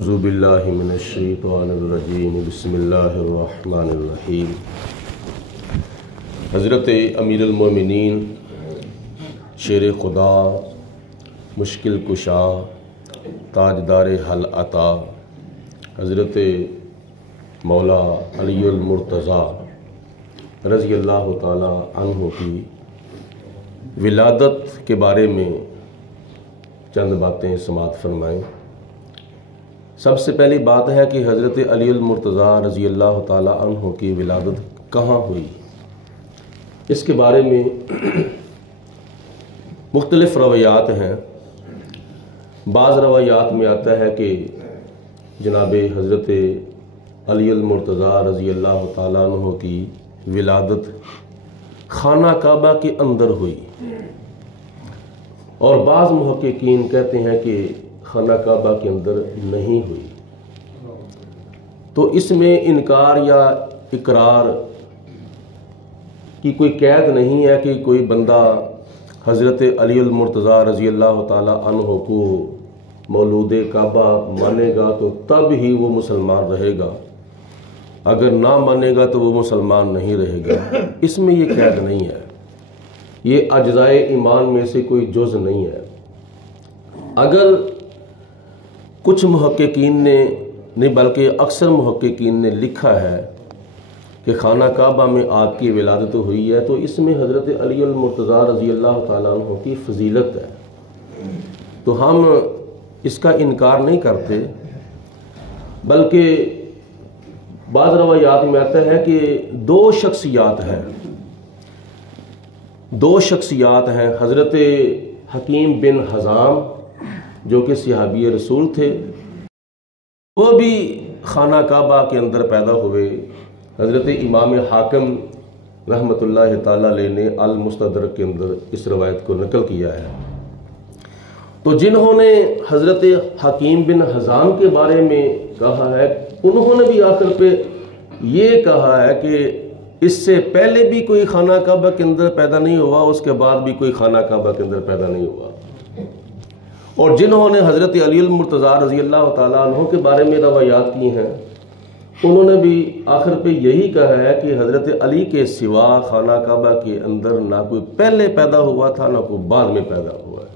اعوذ باللہ من الشیطان الرجیم بسم اللہ الرحمن الرحیم۔ حضرت امیر المومنین شیر خدا، مشکل کشا، تاجدار حل عطا، حضرت مولا علی المرتضیٰ رضی اللہ تعالی عنہ کی ولادت کے بارے میں چند باتیں سماعت فرمائیں۔ سب سے پہلی بات ہے کہ حضرت علی المرتضیٰ رضی اللہ تعالی عنہ کی ولادت کہاں ہوئی، اس کے بارے میں مختلف روایات ہیں۔ بعض روایات میں آتا ہے کہ جناب حضرت علی المرتضیٰ رضی اللہ تعالی عنہ کی ولادت خانہ کعبہ کے اندر ہوئی، اور بعض محققین کہتے ہیں کہ خانہ کعبہ کے اندر نہیں ہوئی۔ تو اس میں انکار یا اقرار کی کوئی قید نہیں ہے کہ کوئی بندہ حضرت علی المرتضیٰ رضی اللہ تعالی عنہ کو مولود کعبہ مانے گا تو تب ہی وہ مسلمان رہے گا، اگر نہ مانے گا تو وہ مسلمان نہیں رہے گا۔ اس میں یہ قید نہیں ہے، یہ اجزائے ایمان میں سے کوئی جز نہیں ہے۔ اگر کچھ محققین نے نہیں بلکہ اکثر محققین نے لکھا ہے کہ خانہ کعبہ میں آپ کی ولادت ہوئی ہے، تو اس میں حضرت علی المرتضیٰ رضی اللہ تعالیٰ عنہ کی فضیلت ہے، تو ہم اس کا انکار نہیں کرتے۔ بلکہ بعض روایات میں آتا ہے کہ دو شخصیات ہیں، حضرت حکیم بن حزام جو کہ صحابی رسول تھے، وہ بھی خانہ کعبہ کے اندر پیدا ہوئے۔ حضرت امام حاکم رحمۃ اللہ تعالی علیہ نے المستدرک کے اندر اس روایت کو نقل کیا ہے۔ تو جنہوں نے حضرت حکیم بن حزام کے بارے میں کہا ہے، انہوں نے بھی آخر پہ یہ کہا ہے کہ اس سے پہلے بھی کوئی خانہ کعبہ کے اندر پیدا نہیں ہوا، اس کے بعد بھی کوئی خانہ کعبہ کے اندر پیدا نہیں ہوا۔ اور جنہوں نے حضرت علی المرتضیٰ رضی اللہ تعالیٰ عنہ کے بارے میں روایات کی ہیں، انہوں نے بھی آخر پہ یہی کہا ہے کہ حضرت علی کے سوا خانہ کعبہ کے اندر نہ کوئی پہلے پیدا ہوا تھا، نہ کوئی بعد میں پیدا ہوا ہے۔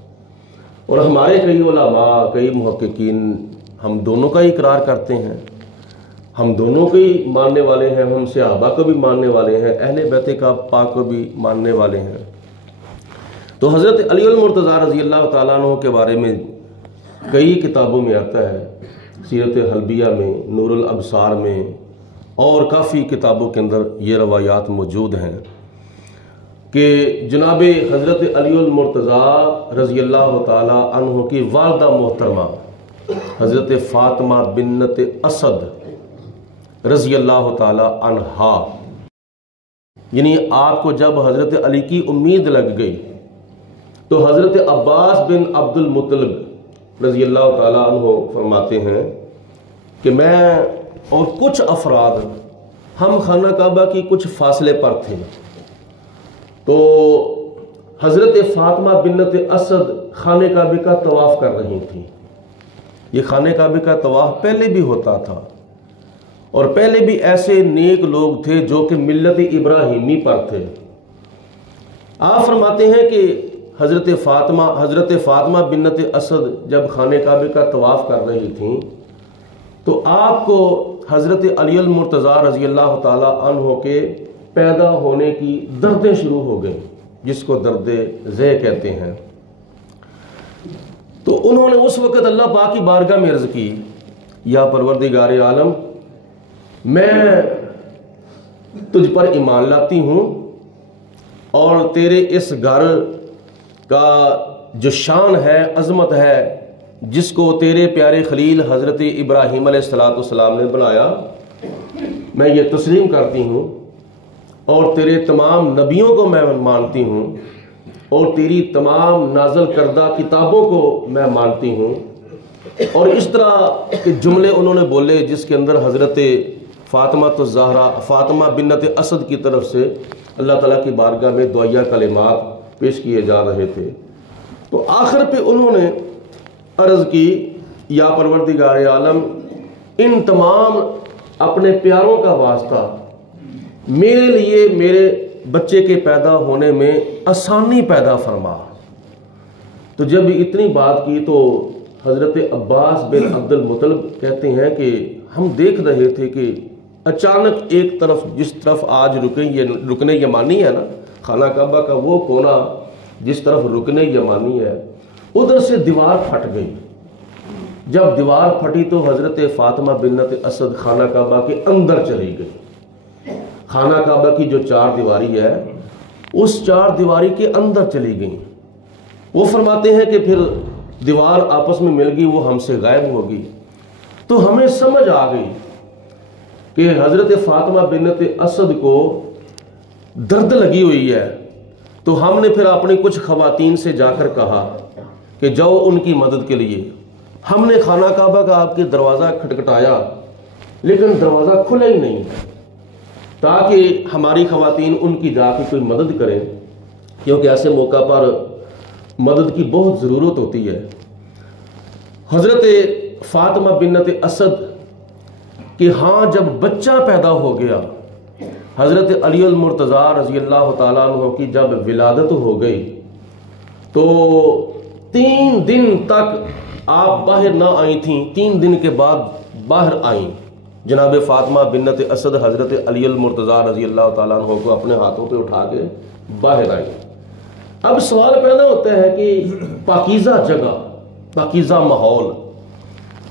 اور ہمارے کئی علماء، کئی محققین ہم دونوں کا ہی اقرار کرتے ہیں، ہم دونوں کو ہی ماننے والے ہیں، ہم صحابہ کو بھی ماننے والے ہیں، اہل بیت کا پاک کو بھی ماننے والے ہیں۔ تو حضرت علی المرتضیٰ رضی اللہ تعالیٰ عنہ کے بارے میں کئی کتابوں میں آتا ہے، سیرت حلبیہ میں، نور الابصار میں، اور کافی کتابوں کے اندر یہ روایات موجود ہیں کہ جناب حضرت علی المرتضیٰ رضی اللہ تعالیٰ عنہ کی والدہ محترمہ حضرت فاطمہ بنت اسد رضی اللہ تعالیٰ عنہا، یعنی آپ کو جب حضرت علی کی امید لگ گئی تو حضرت عباس بن عبد المطلب رضی اللہ تعالیٰ عنہ فرماتے ہیں کہ میں اور کچھ افراد ہم خانہ کعبہ کی کچھ فاصلے پر تھے، تو حضرت فاطمہ بنت اسد خانہ کعبہ کا طواف کر رہی تھیں۔ یہ خانہ کعبہ کا طواف پہلے بھی ہوتا تھا، اور پہلے بھی ایسے نیک لوگ تھے جو کہ ملت ابراہیمی پر تھے۔ آپ فرماتے ہیں کہ حضرت فاطمہ بنت اسد جب خانہ کعبہ کا طواف کر رہی تھیں تو آپ کو حضرت علی المرتضیٰ رضی اللہ تعالی عنہ کے پیدا ہونے کی دردیں شروع ہو گئیں، جس کو درد ذہ کہتے ہیں۔ تو انہوں نے اس وقت اللہ پاک کی بارگاہ میں عرض کی، یا پروردگار عالم، میں تجھ پر ایمان لاتی ہوں، اور تیرے اس گھر کا جو شان ہے، عظمت ہے، جس کو تیرے پیارے خلیل حضرت ابراہیم علیہ السلام نے بنایا، میں یہ تسلیم کرتی ہوں، اور تیرے تمام نبیوں کو میں مانتی ہوں، اور تیری تمام نازل کردہ کتابوں کو میں مانتی ہوں۔ اور اس طرح کے جملے انہوں نے بولے جس کے اندر حضرت فاطمہ بنت اسد کی طرف سے اللہ تعالیٰ کی بارگاہ میں دعائیہ کلمات پیش کیے جا رہے تھے۔ تو آخر پہ انہوں نے عرض کی یا پروردگار عالم ان تمام اپنے پیاروں کا واسطہ میرے لیے میرے بچے کے پیدا ہونے میں آسانی پیدا فرما۔ تو جب اتنی بات کی تو حضرت عباس بن عبد المطلب کہتے ہیں کہ ہم دیکھ رہے تھے کہ اچانک ایک طرف، جس طرف آج رکن یمانی ہے نا، خانہ کعبہ کا وہ کونا جس طرف رکن یمانی ہے، ادھر سے دیوار پھٹ گئی۔ جب دیوار پھٹی تو حضرت فاطمہ بنت اسد خانہ کعبہ کے اندر چلی گئی۔ خانہ کعبہ کی جو چار دیواری ہے اس چار دیواری کے اندر چلی گئیں۔ وہ فرماتے ہیں کہ پھر دیوار آپس میں مل گئی، وہ ہم سے غائب ہو گئی۔ تو ہمیں سمجھ آ گئی کہ حضرت فاطمہ بنت اسد کو درد لگی ہوئی ہے۔ تو ہم نے پھر اپنی کچھ خواتین سے جا کر کہا کہ جاؤ ان کی مدد کے لیے۔ ہم نے خانہ کعبہ کا آپ کے دروازہ کھٹکھٹایا لیکن دروازہ کھلا ہی نہیں تاکہ ہماری خواتین ان کی جا کے کوئی مدد کریں، کیونکہ ایسے موقع پر مدد کی بہت ضرورت ہوتی ہے۔ حضرت فاطمہ بنت اسد کہ ہاں جب بچہ پیدا ہو گیا، حضرت علی المرتضیٰ رضی اللہ تعالیٰ عنہ کی جب ولادت ہو گئی تو 3 دن تک آپ باہر نہ آئی تھیں۔ 3 دن کے بعد باہر آئیں جناب فاطمہ بنت اسد، حضرت علی المرتضیٰ رضی اللہ تعالیٰ عنہ کو اپنے ہاتھوں پہ اٹھا کے باہر آئیں۔ اب سوال پیدا ہوتا ہے کہ پاکیزہ جگہ، پاکیزہ ماحول،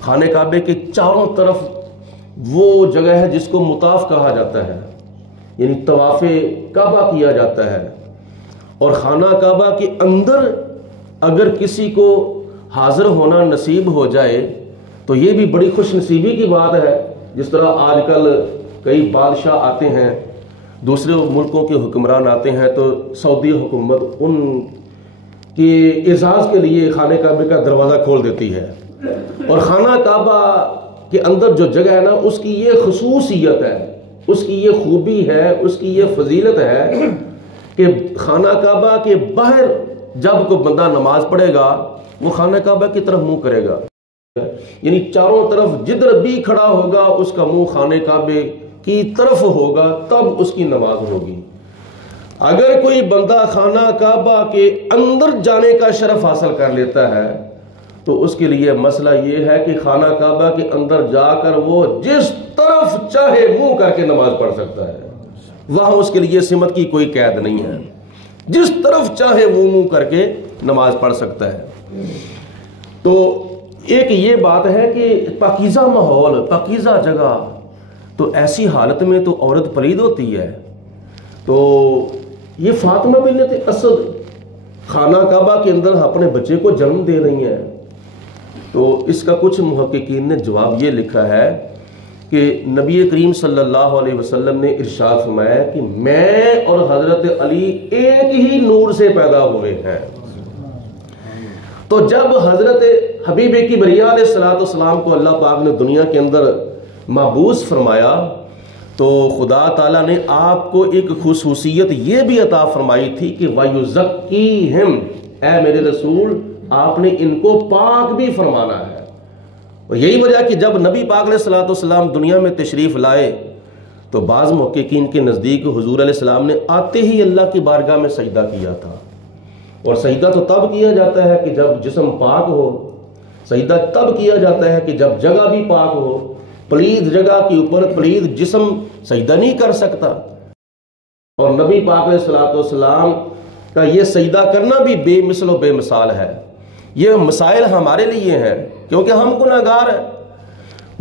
خانہ کعبے کے چاروں طرف وہ جگہ ہے جس کو مطاف کہا جاتا ہے، یعنی طواف کعبہ کیا جاتا ہے، اور خانہ کعبہ کے اندر اگر کسی کو حاضر ہونا نصیب ہو جائے تو یہ بھی بڑی خوش نصیبی کی بات ہے۔ جس طرح آج کل کئی بادشاہ آتے ہیں، دوسرے ملکوں کے حکمران آتے ہیں تو سعودی حکومت ان کے اعزاز کے لیے خانہ کعبے کا دروازہ کھول دیتی ہے، اور خانہ کعبہ کے اندر جو جگہ ہے نا اس کی یہ خصوصیت ہے، اس کی یہ خوبی ہے، اس کی یہ فضیلت ہے کہ خانہ کعبہ کے باہر جب کوئی بندہ نماز پڑھے گا وہ خانہ کعبہ کی طرف منہ کرے گا، یعنی چاروں طرف جدھر بھی کھڑا ہوگا اس کا منہ خانہ کعبے کی طرف ہوگا، تب اس کی نماز ہوگی۔ اگر کوئی بندہ خانہ کعبہ کے اندر جانے کا شرف حاصل کر لیتا ہے تو اس کے لیے مسئلہ یہ ہے کہ خانہ کعبہ کے اندر جا کر وہ جس طرف چاہے منہ کر کے نماز پڑھ سکتا ہے، وہاں اس کے لیے سمت کی کوئی قید نہیں ہے، جس طرف چاہے وہ منہ کر کے نماز پڑھ سکتا ہے۔ تو ایک یہ بات ہے کہ پاکیزہ ماحول، پاکیزہ جگہ، تو ایسی حالت میں تو عورت پلید ہوتی ہے۔ تو یہ فاطمہ بنت اسد خانہ کعبہ کے اندر اپنے بچے کو جنم دے رہی ہیں، تو اس کا کچھ محققین نے جواب یہ لکھا ہے کہ نبی کریم صلی اللہ علیہ وسلم نے ارشاد فرمایا کہ میں اور حضرت علی ایک ہی نور سے پیدا ہوئے ہیں۔ تو جب حضرت حبیب کی بریہ علیہ السلام کو اللہ پاک نے دنیا کے اندر مبعوث فرمایا تو خدا تعالیٰ نے آپ کو ایک خصوصیت یہ بھی عطا فرمائی تھی کہ وَيُزَكِّيهِمْ، اے میرے رسول آپ نے ان کو پاک بھی فرمانا ہے۔ اور یہی وجہ کہ جب نبی پاک علیہ السلام دنیا میں تشریف لائے تو بعض محققین کے نزدیک حضور علیہ السلام نے آتے ہی اللہ کی بارگاہ میں سجدہ کیا تھا، اور سجدہ تو تب کیا جاتا ہے کہ جب جسم پاک ہو، سجدہ تب کیا جاتا ہے کہ جب جگہ بھی پاک ہو۔ پلید جگہ کے اوپر پلید جسم سجدہ نہیں کر سکتا، اور نبی پاک علیہ السلام کا یہ سجدہ کرنا بھی بے مثل و بے مثال ہے۔ یہ مسائل ہمارے لیے ہیں کیونکہ ہم گناہگار ہیں۔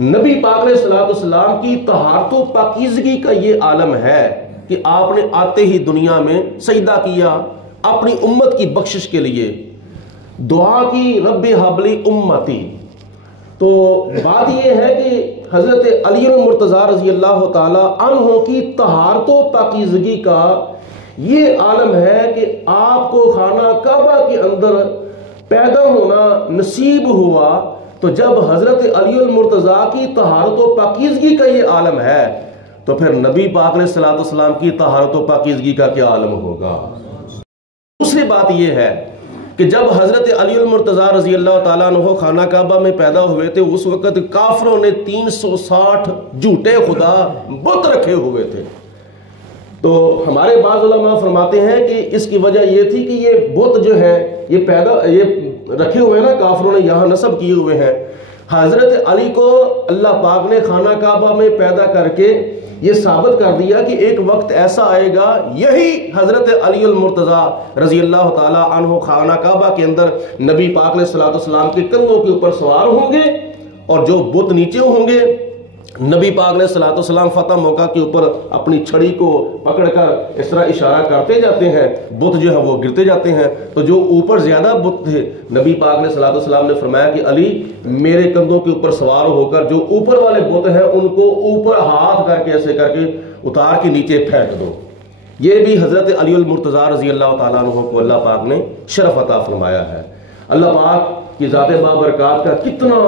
نبی پاک علیہ السلام کی طہارت و پاکیزگی کا یہ عالم ہے کہ آپ نے آتے ہی دنیا میں سجدہ کیا اپنی امت کی بخشش کے لیے، دعا کی رب حبلی امتی۔ تو بات یہ ہے کہ حضرت علی المرتضیٰ رضی اللہ تعالی عنہ کی طہارت و پاکیزگی کا یہ عالم ہے کہ آپ کو خانہ کعبہ کے اندر پیدا ہونا نصیب ہوا، تو جب حضرت علی المرتضیٰ کی طہارت و پاکیزگی کا یہ عالم ہے تو پھر نبی پاک علیہ السلام کی طہارت و پاکیزگی کا کیا عالم ہوگا۔ دوسری بات یہ ہے کہ جب حضرت علی المرتضیٰ رضی اللہ تعالیٰ عنہ خانہ کعبہ میں پیدا ہوئے تھے اس وقت کافروں نے 360 جھوٹے خدا بت رکھے ہوئے تھے. تو ہمارے بعض علماء فرماتے ہیں کہ اس کی وجہ یہ تھی کہ یہ بت جو ہے یہ رکھے ہوئے ہیں نا کافروں نے یہاں نصب کیے ہوئے ہیں. حضرت علی کو اللہ پاک نے خانہ کعبہ میں پیدا کر کے یہ ثابت کر دیا کہ ایک وقت ایسا آئے گا یہی حضرت علی المرتضیٰ رضی اللہ تعالی عنہ خانہ کعبہ کے اندر نبی پاک علیہ السلام کے کندھوں کے اوپر سوار ہوں گے اور جو بت نیچے ہوں گے نبی پاک علیہ السلام فتح موقع کے اوپر اپنی چھڑی کو پکڑ کر اس طرح اشارہ کرتے جاتے ہیں بت جو ہے وہ گرتے جاتے ہیں. تو جو اوپر زیادہ بت تھے نبی پاک علیہ السلام نے فرمایا کہ علی میرے کندھوں کے اوپر سوار ہو کر جو اوپر والے بت ہیں ان کو اوپر ہاتھ کر کے ایسے کر کے اتار کے نیچے پھینک دو. یہ بھی حضرت علی المرتضیٰ رضی اللہ تعالیٰ عنہ کو اللہ پاک نے شرف عطا فرمایا ہے. اللہ پاک کی ذات بابرکات کا کتنا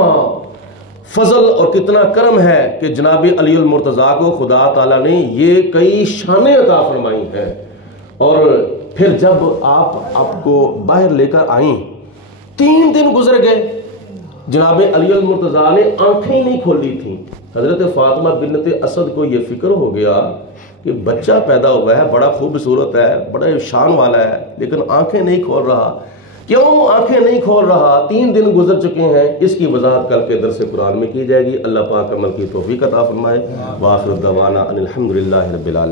فضل اور کتنا کرم ہے کہ جناب علی المرتضیٰ کو خدا تعالیٰ نے یہ کئی شانیں عطا فرمائی ہیں. اور پھر جب آپ کو باہر لے کر آئیں 3 دن گزر گئے جناب علی المرتضیٰ نے آنکھیں نہیں کھولی تھیں. حضرت فاطمہ بنت اسد کو یہ فکر ہو گیا کہ بچہ پیدا ہوا ہے بڑا خوبصورت ہے بڑا شان والا ہے لیکن آنکھیں نہیں کھول رہا. کیوں آنکھیں نہیں کھول رہا؟ 3 دن گزر چکے ہیں. اس کی وضاحت کل کے درس قرآن میں کی جائے گی. اللہ پاک عمل کی توفیق عطا فرمائے. وآخر دعوانا ان الحمدللہ رب العالمین.